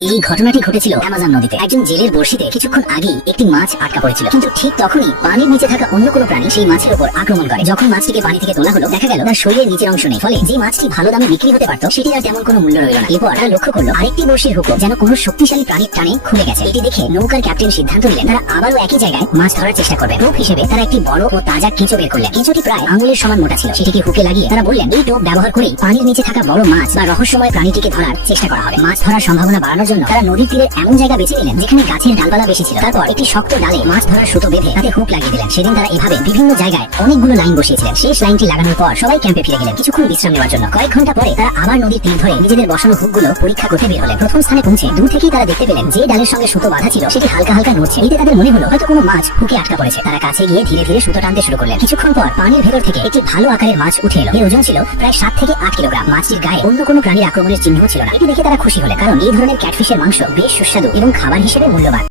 এই ঘটনাটি ঘটেছিল অ্যামাজন নদীতে। একজন জেলের বড়শিতে কিছুক্ষণ আগেই একটি মাছ আটকা পড়েছিল, কিন্তু ঠিক তখনই পানির নিচে থাকা অন্য কোনো প্রাণী সেই মাছের উপর আক্রমণ করে। যখন মাছটিকে পানি থেকে তোলা হলো, দেখা গেল তার শরীরের নিচের অংশ নেই। ফলে যে মাছটি ভালো দামে বিক্রি হতে পারত সেটি আর তেমন কোনো মূল্য রইল না। এরপর তারা লক্ষ্য করলো আরেকটি বড়শির হুক যেন কোনো শক্তিশালী প্রাণীর টানে খুলে গেছে। এটি দেখে নৌকার ক্যাপ্টেন সিদ্ধান্ত নিলেন তারা আবারও একই জায়গায় মাছ ধরার চেষ্টা করবে। টোপ হিসেবে তারা একটি বড় ও তাজা কেঁচো বের করলেন। কেঁচোটি প্রায় আঙুলের সমান মোটা ছিল। সেটিকে হুকে লাগিয়ে তারা বললেন এই টোপ ব্যবহার করেই পানির নিচে থাকা বড় মাছ বা রহস্যময় প্রাণীটিকে ধরার চেষ্টা করা হবে। মাছ ধরার সম্ভাবনা বাড়ানোর জন্য তারা নদীর তীরে এমন জায়গা বেছে নিলেন যেখানে গাছের ডালপালা বেশি ছিল। তারপর একটি শক্ত ডালে মাছ ধরার সুতো বেঁধে তাতে হুক লাগিয়ে দিলেন। সেদিন তারা এভাবে বিভিন্ন জায়গায় অনেকগুলো লাইন বসিয়েছিলেন। শেষ লাইনটি লাগানোর পর সবাই ক্যাম্পে ফিরে গেলেন কিছুক্ষণ বিশ্রাম নেওয়ার জন্য। কয়েক ঘন্টা পরে তারা আবার নদীর তীর ধরে নিজেদের বসানো হুকগুলো পরীক্ষা করতে বের হলেন। প্রথম স্থানে পৌঁছে দূর থেকেই তারা দেখতে পেলেন যে ডালের সঙ্গে সুতো বাঁধা ছিল সেটি হালকা হালকা নড়ছে। এতে তাদের মনে হলো হয়তো কোনো মাছ হুকে আটকা পড়েছে। তারা কাছে গিয়ে ধীরে ধীরে সুতো টানতে শুরু করলেন। কিছুক্ষণ পর পানির ভেতর থেকে একটি ভালো আকারের মাছ উঠে এলো। এর ওজন ছিল প্রায় 7 থেকে 8 কিলোগ্রাম। মাছটির গায়ে অন্য কোনো প্রাণীর আক্রমণের চিহ্ন ছিল না। এটি দেখে তারা খুশি হলেন, কারণ এই ধরনের ক্যাটফিশের মাংস বেশ সুস্বাদু এবং খাবার হিসেবে মূল্যবান।